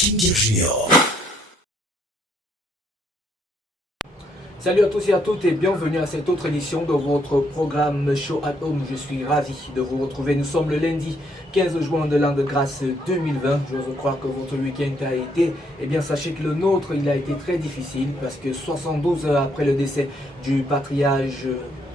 Ginger Junior. Salut à tous et à toutes et bienvenue à cette autre édition de votre programme Show at Home. Je suis ravi de vous retrouver. Nous sommes le lundi 15 juin de l'an de grâce 2020. Je crois que votre week-end a été, eh bien sachez que le nôtre il a été très difficile parce que 72 heures après le décès du patriarche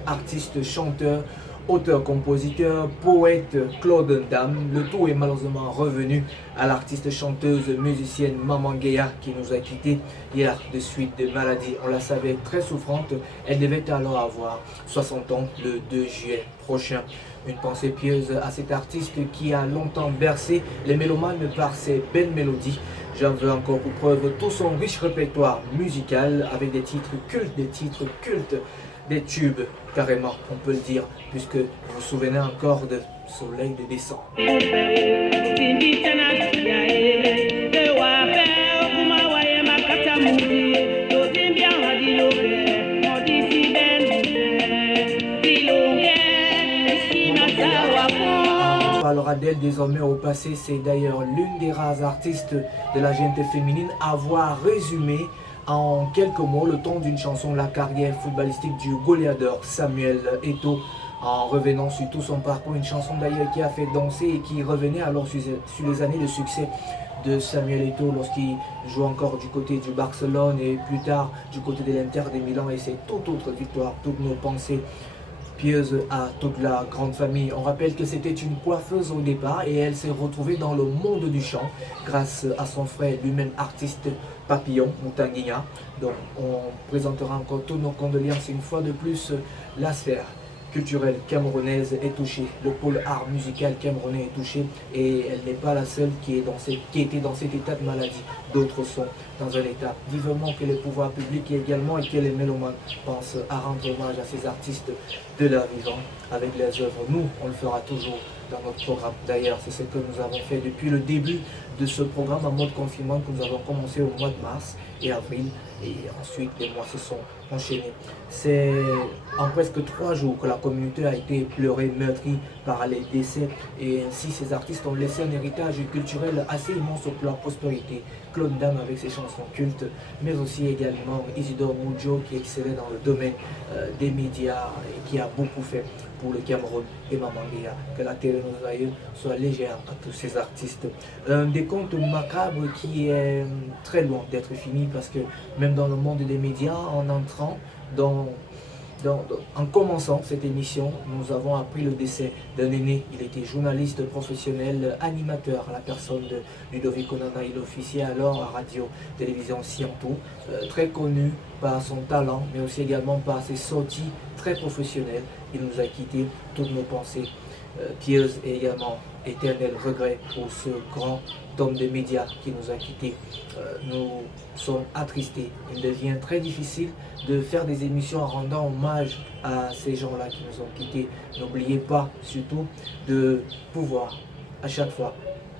artiste, chanteur, auteur-compositeur, poète Claude Ndam, le tout est malheureusement revenu à l'artiste chanteuse musicienne Maman Guéa qui nous a quittés hier de suite de maladie. On la savait très souffrante, elle devait alors avoir 60 ans le 2 juillet prochain. Une pensée pieuse à cet artiste qui a longtemps bercé les mélomanes par ses belles mélodies. J'en veux encore pour preuve tout son riche répertoire musical avec des titres cultes, des tubes carrément, on peut le dire, puisque vous vous souvenez encore de Soleil de décembre. On parlera d'elle désormais au passé. C'est d'ailleurs l'une des rares artistes de la gente féminine à avoir résumé en quelques mots le ton d'une chanson la carrière footballistique du goléador Samuel Eto'o, en revenant sur tout son parcours. Une chanson d'ailleurs qui a fait danser et qui revenait alors sur les années de succès de Samuel Eto'o lorsqu'il joue encore du côté du Barcelone et plus tard du côté de l'Inter de Milan. Et c'est toute autre victoire, toutes nos pensées pieuse à toute la grande famille. On rappelle que c'était une coiffeuse au départ et elle s'est retrouvée dans le monde du chant grâce à son frère, lui-même artiste, Papillon Moutanguinya. Donc on présentera encore toutes nos condoléances une fois de plus. La sphère culturelle camerounaise est touchée, le pôle art musical camerounais est touché et elle n'est pas la seule qui était dans cet état de maladie. D'autres sont dans un état vivement que les pouvoirs publics également et que les mélomanes pensent à rendre hommage à ces artistes de leur vivant avec les œuvres. Nous, on le fera toujours dans notre programme. D'ailleurs, c'est ce que nous avons fait depuis le début de ce programme en mode confinement que nous avons commencé au mois de mars et avril et ensuite les mois se sont enchaînés. C'est en presque 3 jours que la communauté a été pleurée, meurtrie par les décès et ainsi ces artistes ont laissé un héritage culturel assez immense pour leur prospérité. Claude Ndam avec ses chansons cultes, mais aussi également Isidore Moudjo qui excellait dans le domaine des médias et qui a beaucoup fait pour le Cameroun et Maman Guéa. Que la terre de nos aïeux soit légère à tous ces artistes. Un décompte macabre qui est très loin d'être fini parce que même dans le monde des médias, en entrant en commençant cette émission, nous avons appris le décès d'un aîné. Il était journaliste professionnel, animateur, la personne de Ludovico Nana. Il officiait alors à radio-télévision Siantou, très connu par son talent, mais aussi également par ses sorties très professionnelles. Il nous a quittés, toutes nos pensées pieuses et également éternel regret pour ce grand homme des médias qui nous a quittés. Nous sommes attristés. Il devient très difficile de faire des émissions en rendant hommage à ces gens-là qui nous ont quittés. N'oubliez pas surtout de pouvoir à chaque fois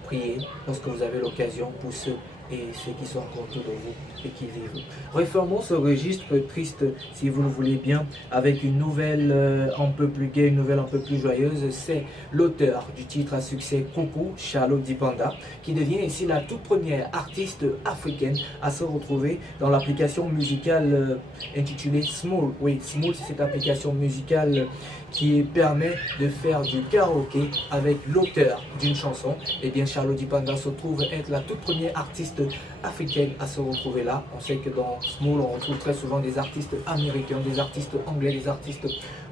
prier lorsque vous avez l'occasion pour ceux et ceux qui sont encore autour de vous et qui vivent. Reformons ce registre triste, si vous le voulez bien, avec une nouvelle un peu plus gaie, une nouvelle un peu plus joyeuse. C'est l'auteur du titre à succès Coucou, Charlotte Dipanda, qui devient ici la toute première artiste africaine à se retrouver dans l'application musicale intitulée Small. Oui, Small, c'est cette application musicale qui permet de faire du karaoké avec l'auteur d'une chanson. Et bien Charlotte Dipanda se trouve être la toute première artiste africaine à se retrouver là. On sait que dans Small, on retrouve très souvent des artistes américains, des artistes anglais, des artistes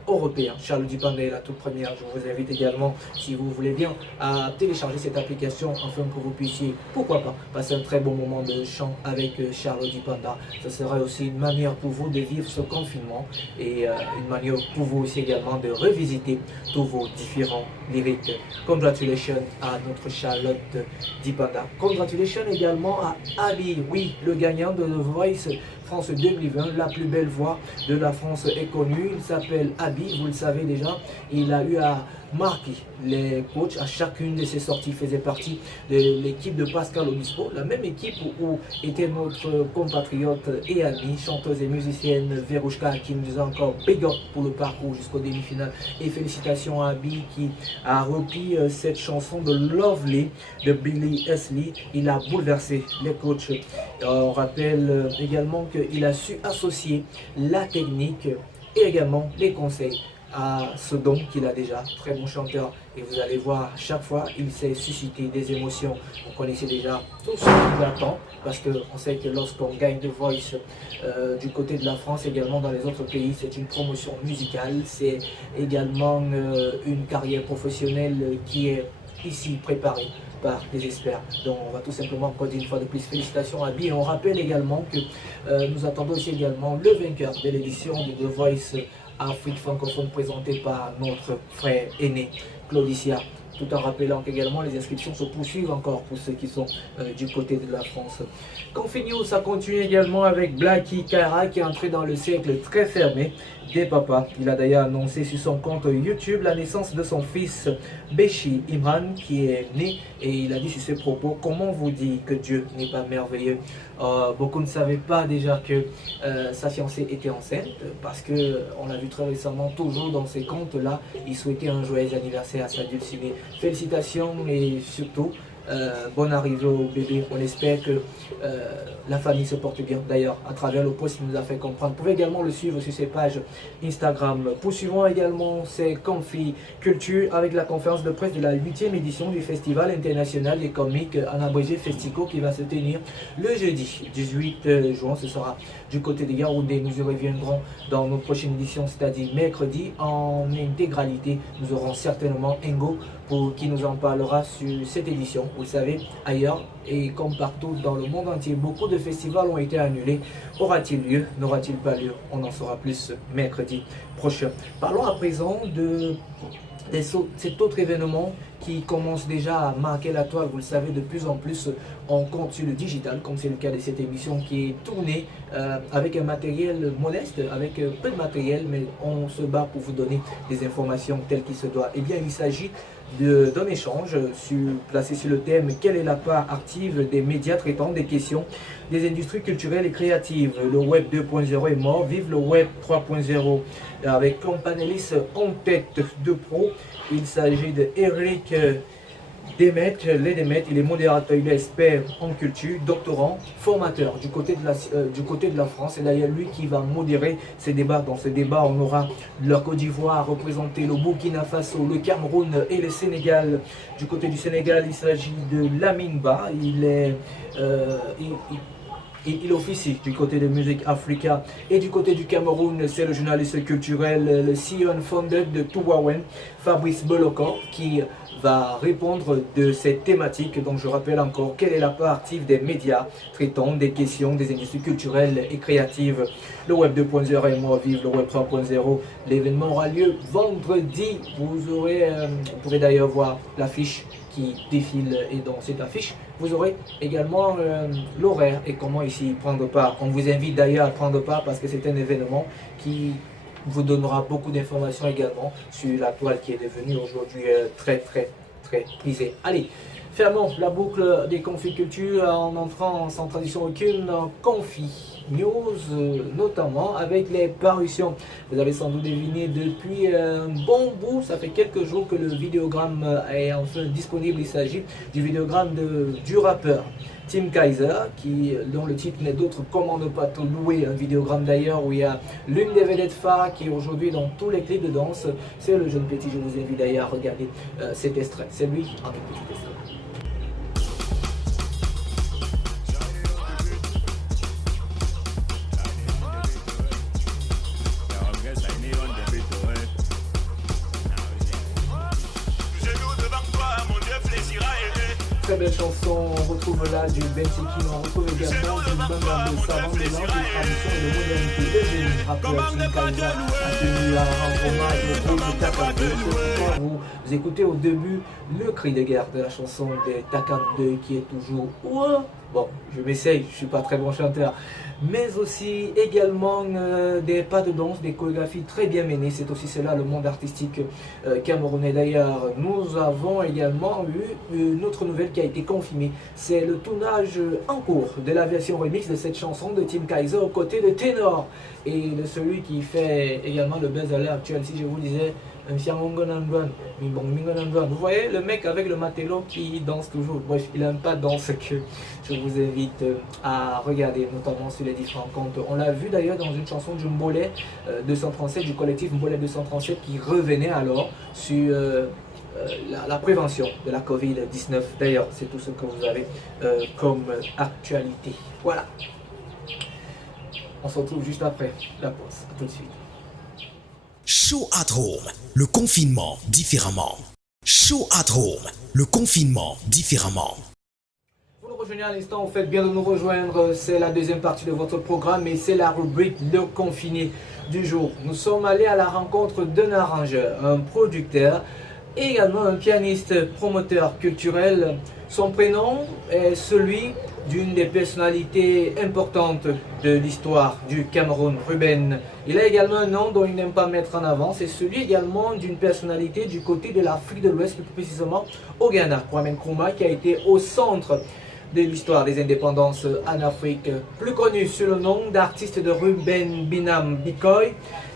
européens. Charlotte Dipanda est la toute première. Je vous invite également, si vous voulez bien, à télécharger cette application afin que vous puissiez, pourquoi pas, passer un très bon moment de chant avec Charlotte Dipanda. Ce sera aussi une manière pour vous de vivre ce confinement et une manière pour vous aussi également de revisiter tous vos différents lyriques. Congratulations à notre Charlotte Dipanda. Congratulations également à Abi, oui, le gagnant de The Voice France 2020, la plus belle voix de la France est connue. Il s'appelle Abi. Abi, vous le savez déjà, il a eu à marquer les coachs à chacune de ses sorties. Il faisait partie de l'équipe de Pascal Obispo, la même équipe où était notre compatriote et amie, chanteuse et musicienne Verouchka, qui nous a encore big up pour le parcours jusqu'aux demi-finales. Et félicitations à Abi qui a repris cette chanson de Lovely de Billy Esley. Il a bouleversé les coachs. On rappelle également qu'il a su associer la technique et également les conseils à ce don qu'il a déjà, très bon chanteur, et vous allez voir, chaque fois il sait susciter des émotions. Vous connaissez déjà tout ce qui l'attend, parce qu'on sait que lorsqu'on gagne The Voice du côté de la France, également dans les autres pays, c'est une promotion musicale, c'est également une carrière professionnelle qui est ici préparée par des experts. Donc on va tout simplement encore une fois de plus félicitations à Abi, et on rappelle également que nous attendons aussi également le vainqueur de l'édition de The Voice Afrique francophone présentée par notre frère aîné Claudicia, tout en rappelant qu'également les inscriptions se poursuivent encore pour ceux qui sont du côté de la France. Config News, ça continue également avec Blacky Kara qui est entré dans le cercle très fermé des papas. Il a d'ailleurs annoncé sur son compte YouTube la naissance de son fils Béchi Imran qui est né, et il a dit sur ses propos: comment vous dire que Dieu n'est pas merveilleux. Beaucoup ne savaient pas déjà que sa fiancée était enceinte, parce que on l'a vu très récemment, toujours dans ses comptes là, il souhaitait un joyeux anniversaire à sa dulcinée. Félicitations et surtout bonne arrivée au bébé. On espère que la famille se porte bien. D'ailleurs, à travers le post, il nous a fait comprendre. Vous pouvez également le suivre sur ses pages Instagram. Poursuivons également ses Config Culture avec la conférence de presse de la 8e édition du Festival international des comiques, en abrégé Festico, qui va se tenir le jeudi 18 juin. Ce sera du côté de Yaoundé. Nous y reviendrons dans notre prochaine édition, c'est-à-dire mercredi en intégralité. Nous aurons certainement Ngo qui nous en parlera sur cette édition. Vous le savez, ailleurs et comme partout dans le monde entier, beaucoup de festivals ont été annulés. Aura-t-il lieu? N'aura-t-il pas lieu? On en saura plus mercredi prochain. Parlons à présent de cet autre événement qui commence déjà à marquer la toile. Vous le savez, de plus en plus on compte sur le digital, comme c'est le cas de cette émission qui est tournée avec un matériel modeste, avec peu de matériel, mais on se bat pour vous donner des informations telles qu'il se doit. Eh bien, il s'agit d'un échange placé sur le thème: quelle est la part active des médias traitant des questions des industries culturelles et créatives? Le web 2.0 est mort, vive le web 3.0, avec comme panéliste en tête de pro. Il s'agit de Eric Demet, il est modérateur, il est expert en culture, doctorant, formateur du côté de la France. C'est d'ailleurs lui qui va modérer ces débats. Dans ce débat, on aura la Côte d'Ivoire représentée, le Burkina Faso, le Cameroun et le Sénégal. Du côté du Sénégal, il s'agit de Lamine Ba. Il officie du côté de Music Africa, et du côté du Cameroun, c'est le journaliste culturel, le CEO and founder de Touwawen, Fabrice Boloko, qui va répondre de cette thématique. Donc je rappelle encore, quelle est la part active des médias traitant des questions des industries culturelles et créatives? Le web 2.0 est mort, vive le web 3.0. L'événement aura lieu vendredi. Vous pourrez d'ailleurs voir l'affiche qui défile, et dans cette affiche vous aurez également l'horaire et comment ici prendre part. On vous invite d'ailleurs à prendre part parce que c'est un événement qui vous donnera beaucoup d'informations également sur la toile qui est devenue aujourd'hui très prisée. Allez, fermons la boucle des Config Culture en entrant sans transition aucune dans Config News, notamment avec les parutions. Vous avez sans doute deviné depuis un bon bout, ça fait quelques jours que le vidéogramme est enfin disponible. Il s'agit du vidéogramme du rappeur Tim Kaiser, dont le titre n'est d'autre comment ne pas te louer. Un vidéogramme d'ailleurs où il y a l'une des vedettes phares qui est aujourd'hui dans tous les clips de danse. C'est le jeune petit. Je vous invite d'ailleurs à regarder cet extrait. C'est lui en tout petit extrait. Très belle chanson, on retrouve là du Bentiki, on retrouve également du Bamba de savant mélange de tradition et de modernité. Le génie rappeur Tim Kaiser a tenu à rendre hommage au groupe de Takan 2. Vous écoutez au début le cri de guerre de la chanson de Takan 2 qui est toujours Bon, je m'essaye, je ne suis pas très bon chanteur. Mais aussi également des pas de danse, des chorégraphies très bien menées. C'est aussi cela le monde artistique camerounais. D'ailleurs, nous avons également eu une autre nouvelle qui a été confirmée. C'est le tournage en cours de la version remix de cette chanson de Tim Kaiser aux côtés de Ténor et de celui qui fait également le buzz à l'heure actuelle. Si je vous disais vous voyez le mec avec le matelot qui danse toujours. Bref, il a un pas de danse que je vous invite à regarder, notamment sur les différents comptes. On l'a vu d'ailleurs dans une chanson du Mbolé 237, du collectif Mbolé 237, qui revenait alors sur la prévention de la Covid-19. D'ailleurs, c'est tout ce que vous avez comme actualité. Voilà. On se retrouve juste après la pause. A tout de suite. Show at Home, le confinement différemment. Show at Home, le confinement différemment. Vous nous rejoignez à l'instant, vous faites bien de nous rejoindre. C'est la deuxième partie de votre programme et c'est la rubrique Le Confiné du jour. Nous sommes allés à la rencontre d'un arrangeur, un producteur et également un pianiste promoteur culturel. Son prénom est celui d'une des personnalités importantes de l'histoire du Cameroun, Ruben. Il a également un nom dont il n'aime pas mettre en avant, c'est celui également d'une personnalité du côté de l'Afrique de l'Ouest, plus précisément au Ghana, Kwame Nkrumah, qui a été au centre de l'histoire des indépendances en Afrique, plus connu sous le nom d'artiste de Ruben Binam Bikoy.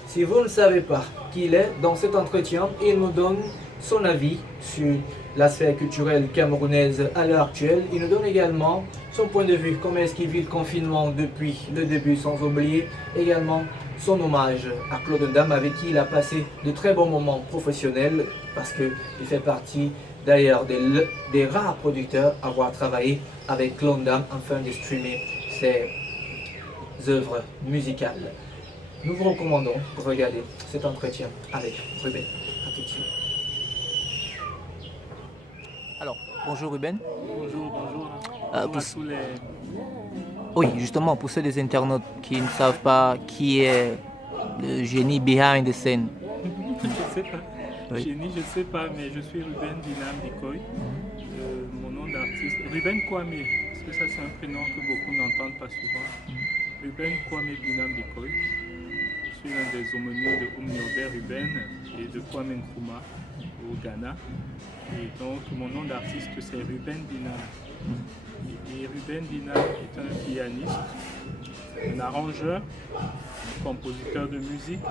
Si vous ne savez pas qui il est, dans cet entretien, il nous donne son avis sur la sphère culturelle camerounaise à l'heure actuelle. Il nous donne également son point de vue, comment est-ce qu'il vit le confinement depuis le début, sans oublier également son hommage à Claude Ndam, avec qui il a passé de très bons moments professionnels, parce qu'il fait partie d'ailleurs des rares producteurs à avoir travaillé avec Claude Ndam afin de streamer ses œuvres musicales. Nous vous recommandons de regarder cet entretien avec Ruben. À tout de suite. Alors, bonjour Ruben. Bonjour. Pour... À tous les... Oui, justement, pour ceux des internautes qui ne savent pas qui est le génie behind the scene. Je ne sais pas. Oui. Génie, je ne sais pas, mais je suis Ruben Binam Bikoy. Mon nom d'artiste, Ruben Kwame, parce que ça c'est un prénom que beaucoup n'entendent pas souvent. Ruben Kwame Binam Bikoy. Je suis un des aumôniers de Oumniobé Ruben et de Kwame Nkrumah au Ghana. Et donc mon nom d'artiste c'est Ruben Binam. Et Ruben Binam est un pianiste, un arrangeur, un compositeur de musique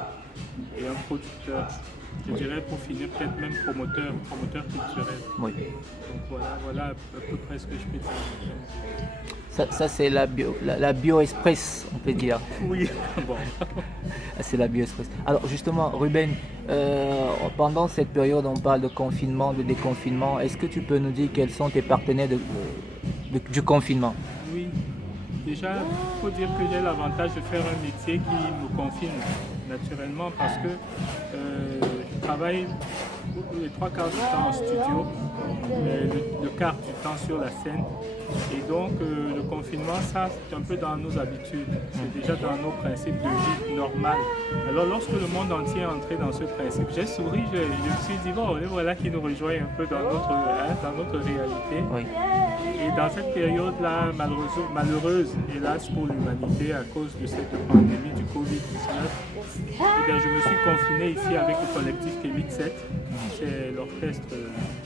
et un producteur. Je dirais pour finir peut-être même promoteur culturel. Oui. Donc voilà à peu près ce que je peux dire. Ça c'est la bio express, on peut dire. Oui, bon. C'est la bio express. Alors justement, Ruben, pendant cette période, on parle de confinement, de déconfinement. Est-ce que tu peux nous dire quels sont tes partenaires du confinement? Oui, déjà, il faut dire que j'ai l'avantage de faire un métier qui me confine naturellement parce que je travaille les 3 quarts du temps en studio, le quart du temps sur la scène. Et donc le confinement, ça c'est un peu dans nos habitudes, c'est déjà dans nos principes de vie normale. Alors lorsque le monde entier est entré dans ce principe, j'ai souri, je me suis dit bon, voilà qui nous rejoint un peu dans notre réalité. Oui. Et dans cette période-là, malheureuse, hélas pour l'humanité à cause de cette pandémie du Covid-19, je me suis confiné ici avec le collectif Kémit 7. C'est l'orchestre que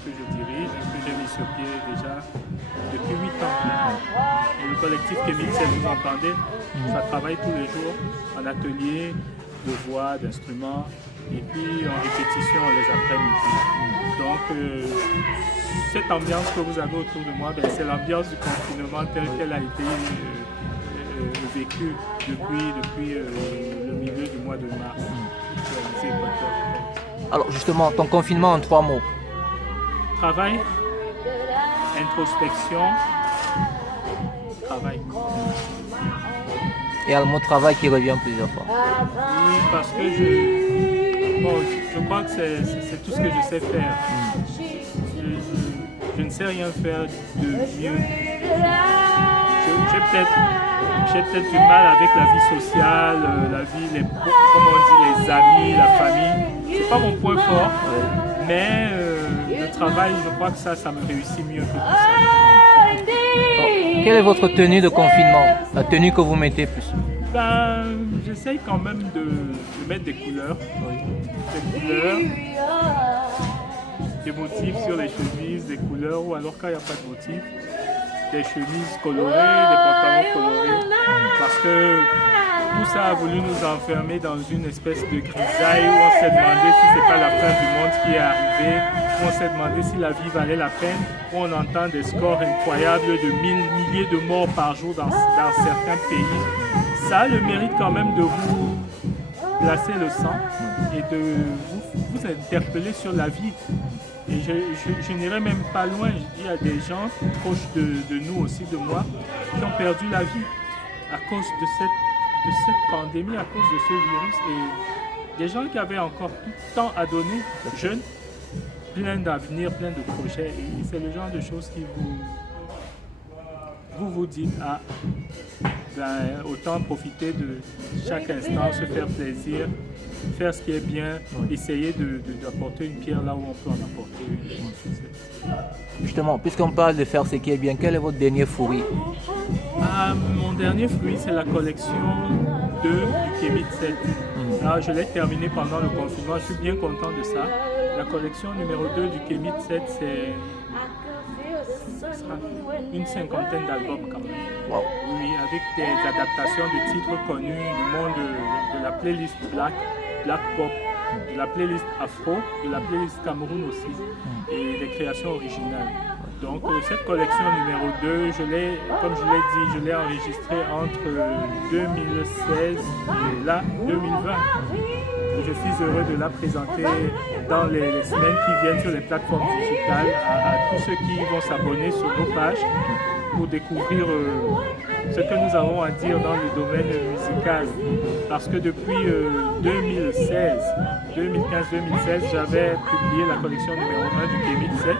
je dirige, que j'ai mis sur pied déjà depuis 8 ans. Et le collectif Kémit 7, vous entendez, ça travaille tous les jours en atelier de voix, d'instruments, et puis en répétition les après-midi. Donc, cette ambiance que vous avez autour de moi, c'est l'ambiance du confinement telle qu'elle a été vécue depuis le milieu du mois de mars. Alors justement, ton confinement en 3 mots. Travail, introspection, travail. Et il y a le mot travail qui revient plusieurs fois. Oui, parce que je crois que c'est tout ce que je sais faire. Je ne sais rien faire de mieux. J'ai peut-être du mal avec la vie sociale, la vie, comme on dit, les amis, la famille. C'est pas mon point fort, mais le travail, je crois que ça me réussit mieux que tout ça. Oh, Quelle est votre tenue de confinement? La tenue que vous mettez plus? Ben, j'essaye quand même de mettre des couleurs. Des couleurs, des motifs sur les chemises, des couleurs, ou alors quand il n'y a pas de motifs, des chemises colorées, des pantalons colorés. Parce que tout ça a voulu nous enfermer dans une espèce de grisaille où on s'est demandé si c'est pas la fin du monde qui est arrivée, où on s'est demandé si la vie valait la peine, où on entend des scores incroyables de milliers de morts par jour dans certains pays. Ça a le mérite quand même de vous glacer le sang et de vous interpeller sur la vie. Et je n'irai même pas loin. Il y a des gens proches de nous aussi, de moi, qui ont perdu la vie à cause de cette pandémie, à cause de ce virus. Et des gens qui avaient encore tout le temps à donner, jeunes, plein d'avenir, plein de projets. Et c'est le genre de choses qui vous dites, ah, ben, autant profiter de chaque instant, se faire plaisir, faire ce qui est bien, essayer d'apporter une pierre là où on peut en apporter une. Justement, puisqu'on parle de faire ce qui est bien, quel est votre dernier fruit? Mon dernier fruit, c'est la collection 2 du Kémit 7. Là, je l'ai terminé pendant le confinement, je suis bien content de ça. La collection numéro 2 du Kémit 7, c'est une cinquantaine d'albums quand même. Wow. Oui, avec des adaptations de titres connus du monde de la playlist Black Pop, de la playlist Afro, de la playlist Cameroun aussi, et des créations originales. Donc cette collection numéro 2, comme je l'ai dit, je l'ai enregistrée entre 2016 et là, 2020. Je suis heureux de la présenter dans les semaines qui viennent sur les plateformes digitales à tous ceux qui vont s'abonner sur nos pages pour découvrir ce que nous avons à dire dans le domaine musical. Parce que depuis 2015-2016, j'avais publié la collection numéro 1 du Kémit 7.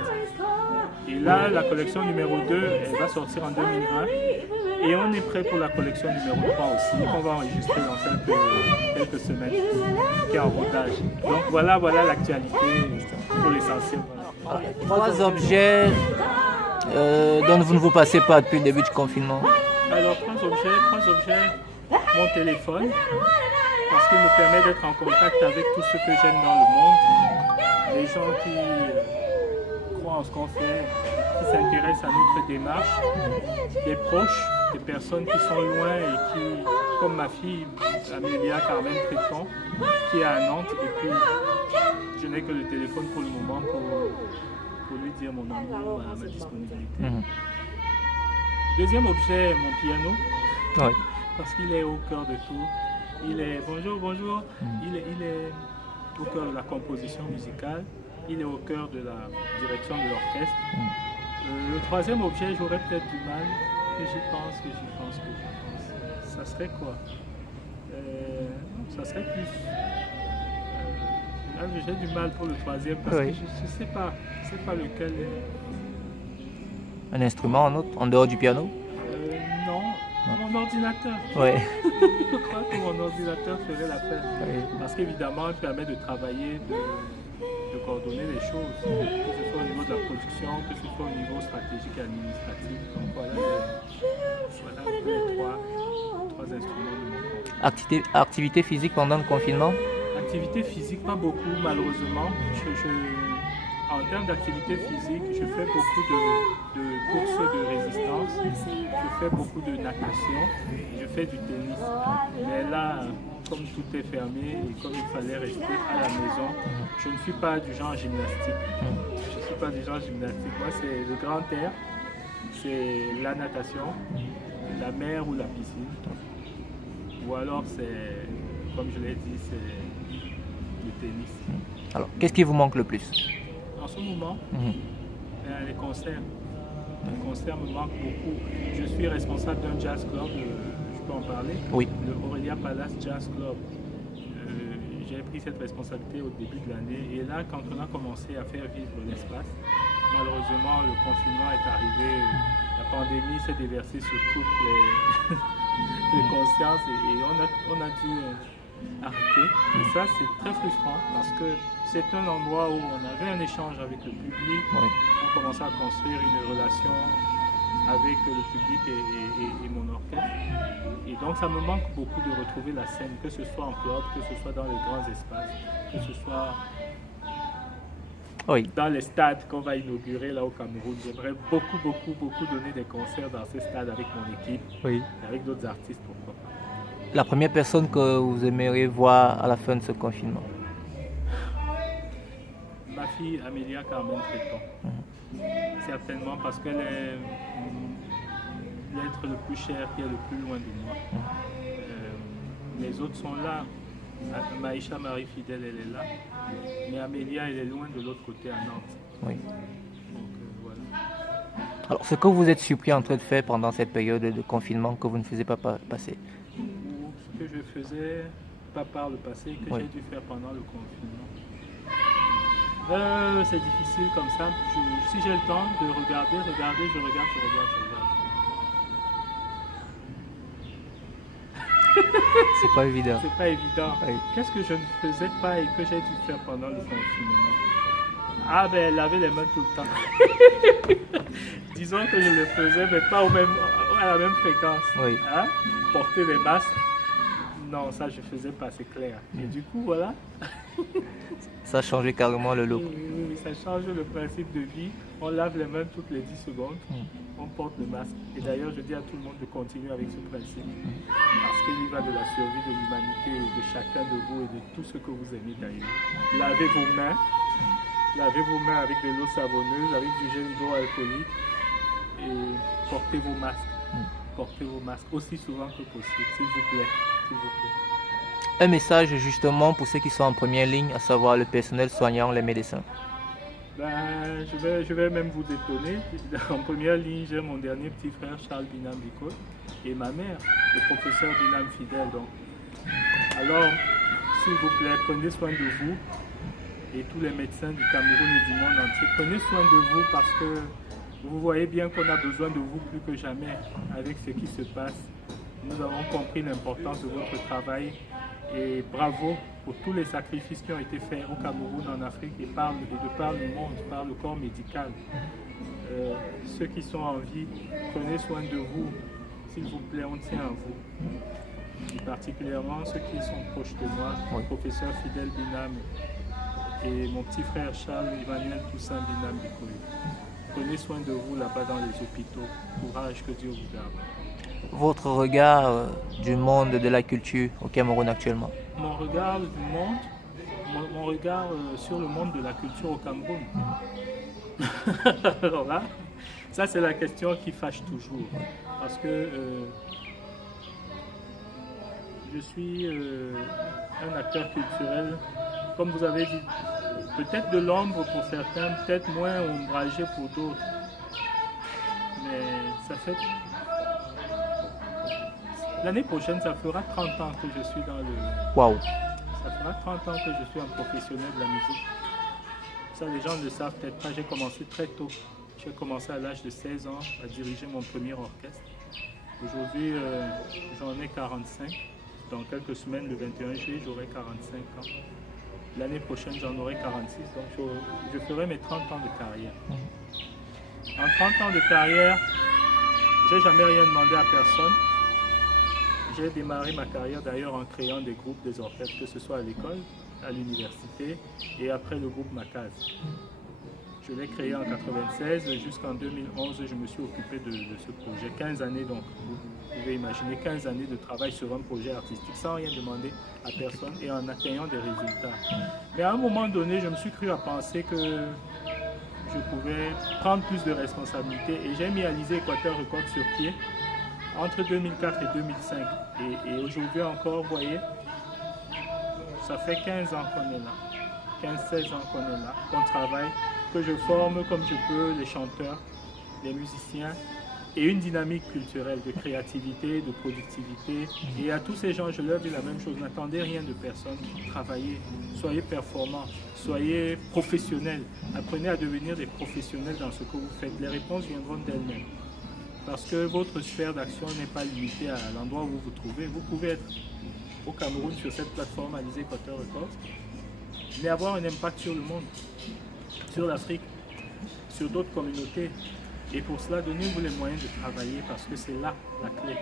Et là, la collection numéro 2, elle va sortir en 2020. Et on est prêt pour la collection numéro 3 aussi, qu'on va enregistrer dans quelques semaines, qui est en montage. Donc voilà l'actualité pour l'essentiel. Voilà. 3 objets dont vous ne vous passez pas depuis le début du confinement. Alors 3 objets, mon téléphone, parce qu'il me permet d'être en contact avec tout ce que j'aime dans le monde, les gens qui croient en ce qu'on fait, qui s'intéressent à notre démarche, des proches, des personnes qui sont loin et qui, comme ma fille, Amélia Carmen Tréton, qui est à Nantes, et puis je n'ai que le téléphone pour le moment pour lui dire mon amour, ma disponibilité. Deuxième objet, mon piano, Oui. parce qu'il est au cœur de tout. Il est, bonjour, il est au cœur de la composition musicale, il est au cœur de la direction de l'orchestre. Le troisième objet, j'aurais peut-être du mal, que j'y pense. Ça serait quoi? Ça serait plus... là, j'ai du mal pour le troisième parce que je ne sais pas lequel. Un instrument, un autre, en dehors du piano? Non, mon ordinateur. Oui. Je crois que mon ordinateur ferait l'affaire. Oui. Parce qu'évidemment, il permet de travailler, de coordonner les choses, que ce soit au niveau de la production, que ce soit au niveau stratégique et administratif. Donc voilà les trois instruments. Activité physique pendant le confinement? Activité physique, pas beaucoup malheureusement. En termes d'activité physique, je fais beaucoup de courses de résistance, je fais beaucoup de natation, je fais du tennis. Mais là, comme tout est fermé et comme il fallait rester à la maison, je ne suis pas du genre gymnastique. Moi, c'est le grand air, c'est la natation, la mer ou la piscine. Ou alors, c'est, comme je l'ai dit, c'est le tennis. Alors, qu'est-ce qui vous manque le plus? En ce moment, les concerts. Les concerts me manquent beaucoup. Je suis responsable d'un jazz club, je peux en parler? Oui. Le Aurelia Palace Jazz Club. J'ai pris cette responsabilité au début de l'année et là, quand on a commencé à faire vivre l'espace, malheureusement, le confinement est arrivé, la pandémie s'est déversée sur toutes les consciences et on a dû arrêter. Et ça, c'est très frustrant parce que c'est un endroit où on avait un échange avec le public, on commençait à construire une relation avec le public et mon orchestre. Et donc ça me manque beaucoup de retrouver la scène, que ce soit en club, que ce soit dans les grands espaces, que ce soit Oui. dans les stades qu'on va inaugurer là au Cameroun. J'aimerais beaucoup donner des concerts dans ces stades avec mon équipe Oui. et avec d'autres artistes, pourquoi pas. La première personne que vous aimeriez voir à la fin de ce confinement? Ma fille Amélia Carmen Tréton. Certainement parce qu'elle est l'être le plus cher qui est le plus loin de moi. Les autres sont là. Maïcha Marie Fidèle, elle est là. Mais Amélia, elle est loin de l'autre côté à Nantes. Oui. Donc voilà. Alors, ce que vous êtes surpris en train de faire pendant cette période de confinement que vous ne faisiez pas passer? Ou ce que je faisais pas par le passé, que Oui. j'ai dû faire pendant le confinement. C'est difficile comme ça. Si j'ai le temps de regarder, je regarde. C'est pas évident. C'est pas évident. Oui. Qu'est-ce que je ne faisais pas et que j'ai dû faire pendant le confinement? Ah ben, laver les mains tout le temps. Disons que je le faisais, mais pas à la même fréquence. Oui. Hein? Porter des masques, non, ça je faisais pas, c'est clair. Et du coup, voilà. Ça a changé carrément le look. Oui, ça change le principe de vie. On lave les mains toutes les 10 secondes. On porte le masque. Et d'ailleurs, je dis à tout le monde de continuer avec ce principe. Parce qu'il y va de la survie de l'humanité, de chacun de vous et de tout ce que vous aimez d'ailleurs. Lavez vos mains. Lavez vos mains avec de l'eau savonneuse, avec du gel hydroalcoolique. Et portez vos masques. Portez vos masques aussi souvent que possible, s'il vous plaît. S'il vous plaît. Un message justement pour ceux qui sont en première ligne, à savoir le personnel soignant, les médecins. Ben, je vais même vous détonner. En première ligne, j'ai mon dernier petit frère Charles Binam Bicol et ma mère, le professeur Binam Fidèle. Donc. Alors, s'il vous plaît, prenez soin de vous et tous les médecins du Cameroun et du monde entier. Prenez soin de vous parce que vous voyez bien qu'on a besoin de vous plus que jamais avec ce qui se passe. Nous avons compris l'importance de votre travail. Et bravo pour tous les sacrifices qui ont été faits au Cameroun, en Afrique et de par le monde, par le corps médical. Ceux qui sont en vie, prenez soin de vous. S'il vous plaît, on tient à vous. Et particulièrement ceux qui sont proches de moi, mon professeur Fidèle Binam et mon petit frère Charles Emmanuel Toussaint Binam Bikoyo. Prenez soin de vous là-bas dans les hôpitaux. Courage, que Dieu vous garde. Votre regard du monde de la culture au Cameroun actuellement? Mon regard du monde, mon regard sur le monde de la culture au Cameroun. Alors là, ça c'est la question qui fâche toujours. Parce que je suis un acteur culturel, comme vous avez dit, peut-être de l'ombre pour certains, peut-être moins ombragé pour d'autres. Mais ça fait... L'année prochaine, ça fera 30 ans que je suis dans le... Waouh! Ça fera 30 ans que je suis un professionnel de la musique. Ça, les gens ne le savent peut-être pas. J'ai commencé très tôt. J'ai commencé à l'âge de 16 ans à diriger mon premier orchestre. Aujourd'hui, j'en ai 45. Dans quelques semaines, le 21 juillet, j'aurai 45 ans. L'année prochaine, j'en aurai 46. Donc, je ferai mes 30 ans de carrière. En 30 ans de carrière, j'ai jamais rien demandé à personne. J'ai démarré ma carrière d'ailleurs en créant des groupes, des orchestres, que ce soit à l'école, à l'université et après le groupe Macaz. Je l'ai créé en 1996, jusqu'en 2011 je me suis occupé de ce projet. 15 années donc, vous pouvez imaginer 15 années de travail sur un projet artistique sans rien demander à personne et en atteignant des résultats. Mais à un moment donné, je me suis cru à penser que je pouvais prendre plus de responsabilités et j'ai mis Alizé Équateur Records sur pied entre 2004 et 2005. Et aujourd'hui encore, vous voyez, ça fait 15 ans qu'on est là, 15-16 ans qu'on est là, qu'on travaille, que je forme comme je peux les chanteurs, les musiciens, et une dynamique culturelle de créativité, de productivité. Et à tous ces gens, je leur dis la même chose, n'attendez rien de personne, travaillez, soyez performants, soyez professionnels, apprenez à devenir des professionnels dans ce que vous faites. Les réponses viendront d'elles-mêmes. Parce que votre sphère d'action n'est pas limitée à l'endroit où vous vous trouvez. Vous pouvez être au Cameroun sur cette plateforme Alizé Équateur Records, mais avoir un impact sur le monde, sur l'Afrique, sur d'autres communautés, Et pour cela, donnez-vous les moyens de travailler parce que c'est là la clé.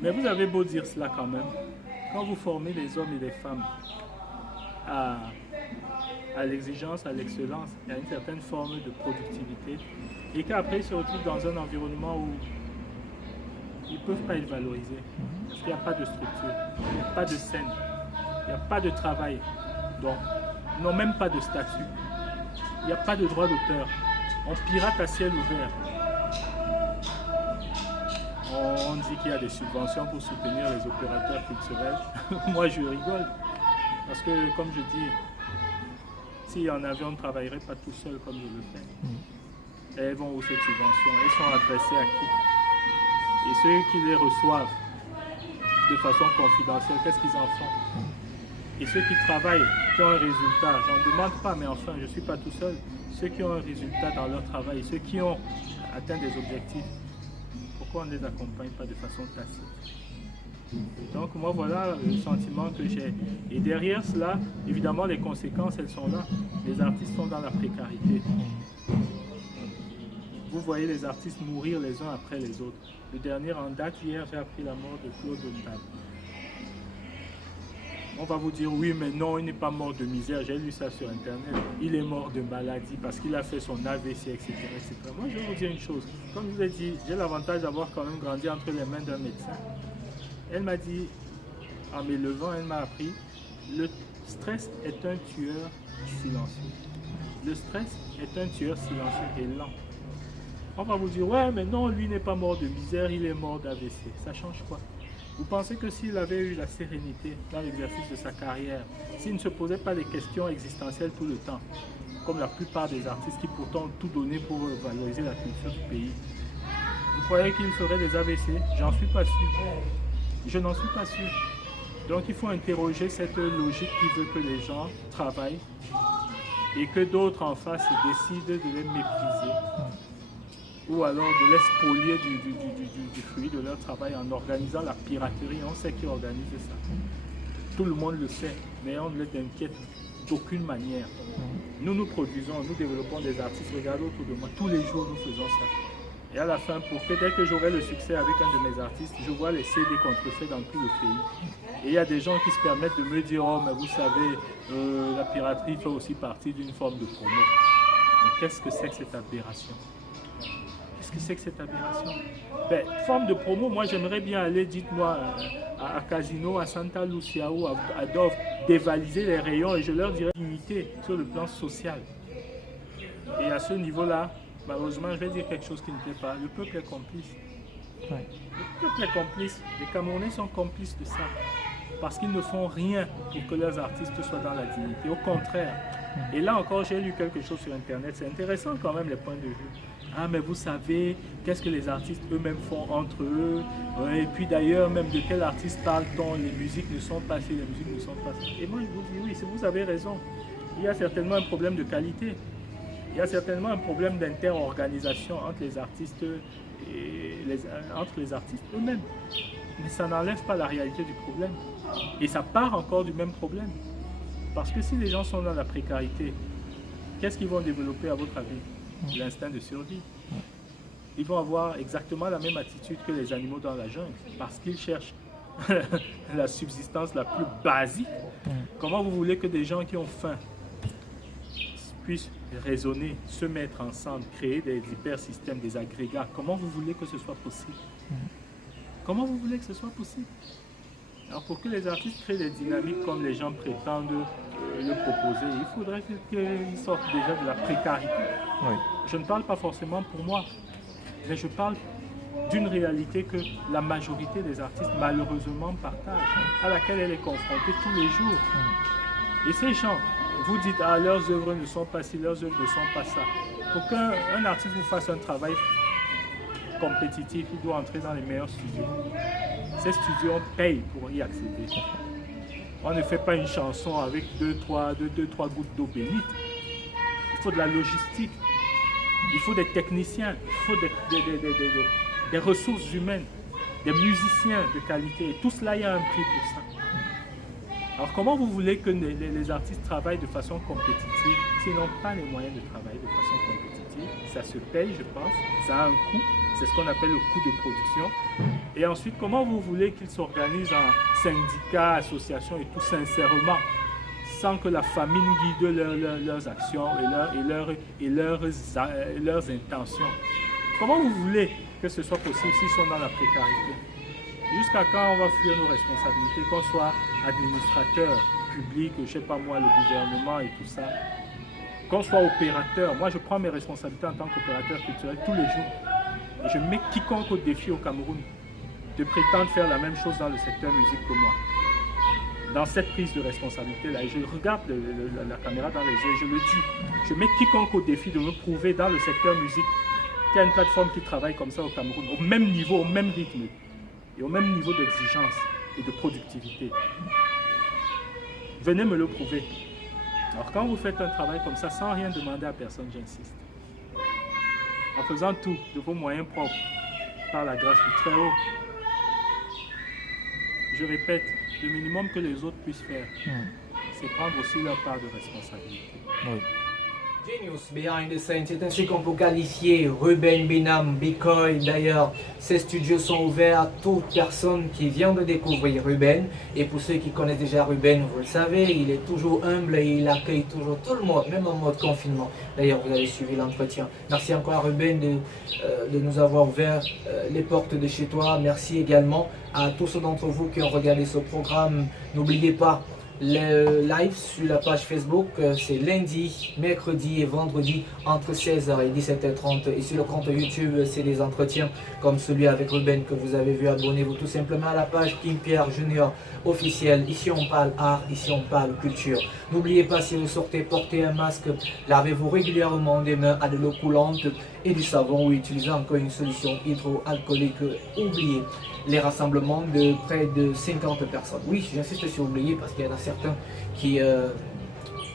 Mais vous avez beau dire cela quand même, quand vous formez les hommes et les femmes à l'exigence, à l'excellence, à une certaine forme de productivité, et qu'après ils se retrouvent dans un environnement où ils ne peuvent pas être valorisés, parce qu'il n'y a pas de structure, il n'y a pas de scène, il n'y a pas de travail, donc ils n'ont même pas de statut, il n'y a pas de droit d'auteur, on pirate à ciel ouvert. On dit qu'il y a des subventions pour soutenir les opérateurs culturels. Moi, je rigole. Parce que, comme je dis, s'il y en avait, on ne travaillerait pas tout seul comme je le fais. Elles vont où ces subventions? Elles sont adressées à qui? Et ceux qui les reçoivent de façon confidentielle, qu'est-ce qu'ils en font? Et ceux qui travaillent, qui ont un résultat, j'en demande pas, mais enfin, je ne suis pas tout seul. Ceux qui ont un résultat dans leur travail, ceux qui ont atteint des objectifs, pourquoi on ne les accompagne pas de façon tacite? Donc moi voilà le sentiment que j'ai. Et derrière cela, évidemment les conséquences elles sont là. Les artistes sont dans la précarité. Vous voyez les artistes mourir les uns après les autres. Le dernier en date, hier j'ai appris la mort de Claude Ontal. On va vous dire oui mais non, il n'est pas mort de misère, j'ai lu ça sur internet. Il est mort de maladie parce qu'il a fait son AVC, etc., etc. Moi je vais vous dire une chose, comme je vous ai dit, j'ai l'avantage d'avoir quand même grandi entre les mains d'un médecin. Elle m'a dit, en m'élevant, elle m'a appris, le stress est un tueur silencieux. Le stress est un tueur silencieux et lent. On va vous dire, ouais mais non, lui n'est pas mort de misère, il est mort d'AVC. Ça change quoi? Vous pensez que s'il avait eu la sérénité dans l'exercice de sa carrière, s'il ne se posait pas des questions existentielles tout le temps, comme la plupart des artistes qui pourtant ont tout donné pour valoriser la culture du pays, vous croyez qu'il ferait des AVC? J'en suis pas sûr. Je n'en suis pas sûr. Donc il faut interroger cette logique qui veut que les gens travaillent et que d'autres en face décident de les mépriser ou alors de les spolier du fruit de leur travail en organisant la piraterie. On sait qui organise ça. Tout le monde le sait, mais on ne les inquiète d'aucune manière. Nous produisons, nous développons des artistes. Regardez autour de moi, tous les jours nous faisons ça. Et à la fin, pour que dès que j'aurai le succès avec un de mes artistes, je vois les CD contrefaits dans tout le pays. Et il y a des gens qui se permettent de me dire, oh mais vous savez, la piraterie fait aussi partie d'une forme de promo. Mais qu'est-ce que c'est que cette aberration? Qu'est-ce que c'est que cette aberration? Ben, forme de promo, moi j'aimerais bien aller, dites-moi, à Casino, à Santa Lucia ou à Dove, dévaliser les rayons et je leur dirais d'unité sur le plan social. Et à ce niveau-là, malheureusement, je vais dire quelque chose qui ne plaît pas. Le peuple est complice. Ouais. Le peuple est complice. Les Camerounais sont complices de ça. Parce qu'ils ne font rien pour que leurs artistes soient dans la dignité. Au contraire. Et là encore, j'ai lu quelque chose sur Internet. C'est intéressant quand même les points de vue. Ah, mais vous savez, qu'est-ce que les artistes eux-mêmes font entre eux? Et puis d'ailleurs, même de quel artiste parle-t-on? Les musiques ne sont pas ci, les musiques ne sont pas ça. Et moi, je vous dis, oui, vous avez raison. Il y a certainement un problème de qualité. Il y a certainement un problème d'inter-organisation entre les artistes et entre les artistes eux-mêmes. Mais ça n'enlève pas la réalité du problème. Et ça part encore du même problème. Parce que si les gens sont dans la précarité, qu'est-ce qu'ils vont développer à votre avis? L'instinct de survie. Ils vont avoir exactement la même attitude que les animaux dans la jungle. Parce qu'ils cherchent la subsistance la plus basique. Comment vous voulez que des gens qui ont faim puissent raisonner, se mettre ensemble, créer des hypersystèmes, des agrégats? Comment vous voulez que ce soit possible? Comment vous voulez que ce soit possible? Alors pour que les artistes créent des dynamiques comme les gens prétendent le proposer, il faudrait qu'ils sortent déjà de la précarité. Oui. Je ne parle pas forcément pour moi, mais je parle d'une réalité que la majorité des artistes malheureusement partagent, à laquelle elle est confrontée tous les jours. Et ces gens, vous dites, ah, leurs œuvres ne sont pas ci, leurs œuvres ne sont pas ça. Pour qu'un artiste vous fasse un travail compétitif, il doit entrer dans les meilleurs studios. Ces studios, on paye pour y accéder. On ne fait pas une chanson avec deux, trois gouttes d'eau bénite. Il faut de la logistique, il faut des techniciens, il faut des ressources humaines, des musiciens de qualité. Et tout cela, il y a un prix pour ça. Alors comment vous voulez que les artistes travaillent de façon compétitive s'ils n'ont pas les moyens de travailler de façon compétitive? métier. Ça se paye, je pense. Ça a un coût. C'est ce qu'on appelle le coût de production. Et ensuite, comment vous voulez qu'ils s'organisent en syndicats, associations et tout sincèrement, sans que la famine guide leurs actions et leurs intentions? Comment vous voulez que ce soit possible s'ils sont dans la précarité? Jusqu'à quand on va fuir nos responsabilités, qu'on soit administrateur public, je ne sais pas moi, le gouvernement et tout ça, qu'on soit opérateur. Moi, je prends mes responsabilités en tant qu'opérateur culturel tous les jours. Et je mets quiconque au défi au Cameroun de prétendre faire la même chose dans le secteur musique que moi. Dans cette prise de responsabilité-là, et je regarde la caméra dans les yeux et je le dis, je mets quiconque au défi de me prouver dans le secteur musique qu'il y a une plateforme qui travaille comme ça au Cameroun, au même niveau, au même rythme et au même niveau d'exigence et de productivité. Venez me le prouver. Alors quand vous faites un travail comme ça, sans rien demander à personne, j'insiste, en faisant tout de vos moyens propres, par la grâce du Très-Haut, je répète, le minimum que les autres puissent faire, c'est prendre aussi leur part de responsabilité. Oui. Genius behind the scenes, c'est ainsi qu'on peut qualifier Ruben Binam Bikoy. D'ailleurs, ces studios sont ouverts à toute personne qui vient de découvrir Ruben. Et pour ceux qui connaissent déjà Ruben, vous le savez, il est toujours humble et il accueille toujours tout le monde, même en mode confinement. D'ailleurs, vous avez suivi l'entretien. Merci encore à Ruben de nous avoir ouvert les portes de chez toi. Merci également à tous ceux d'entre vous qui ont regardé ce programme. N'oubliez pas, le live sur la page Facebook, c'est lundi, mercredi et vendredi entre 16h et 17h30. Et sur le compte YouTube, c'est des entretiens comme celui avec Ruben que vous avez vu. Abonnez-vous tout simplement à la page King Pierre Junior officiel. Ici on parle art, ici on parle culture. N'oubliez pas, si vous sortez, portez un masque, lavez-vous régulièrement des mains à de l'eau coulante et du savon ou utilisez encore une solution hydroalcoolique. Oubliez les rassemblements de près de 50 personnes. Oui, j'insiste sur oublier parce qu'il y en a certains qui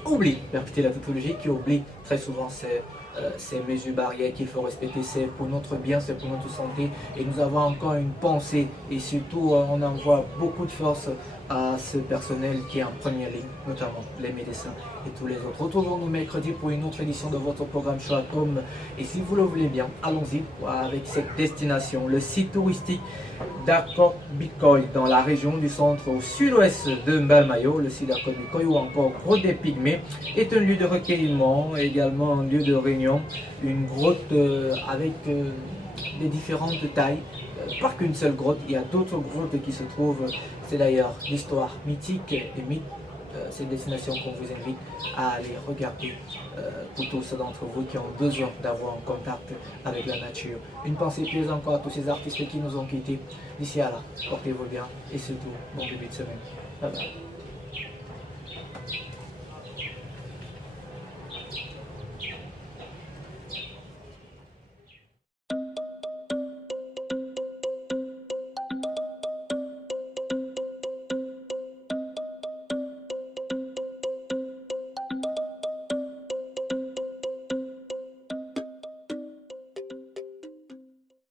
oublient, perpétuer la tautologie, qui oublient très souvent ces mesures barrières qu'il faut respecter. C'est pour notre bien, c'est pour notre santé. Et nous avons encore une pensée et surtout on envoie beaucoup de force à ce personnel qui est en première ligne, notamment les médecins et tous les autres. Retrouvons-nous mercredi pour une autre édition de votre programme Choix Home. Et si vous le voulez bien, allons-y avec cette destination, le site touristique d'Akok Bikoy dans la région du centre au sud-ouest de Mbalmayo. Le site d'Akok Bikoy ou encore Grotte des Pygmées est un lieu de recueillement, également un lieu de réunion, une grotte avec des différentes tailles. Pas qu'une seule grotte, il y a d'autres grottes qui se trouvent. C'est d'ailleurs l'histoire mythique et mythe. Cette destination qu'on vous invite à aller regarder pour tous ceux d'entre vous qui ont besoin d'avoir un contact avec la nature. Une pensée pieuse encore à tous ces artistes qui nous ont quittés. D'ici à là, portez-vous bien et surtout, bon début de semaine. Bye bye.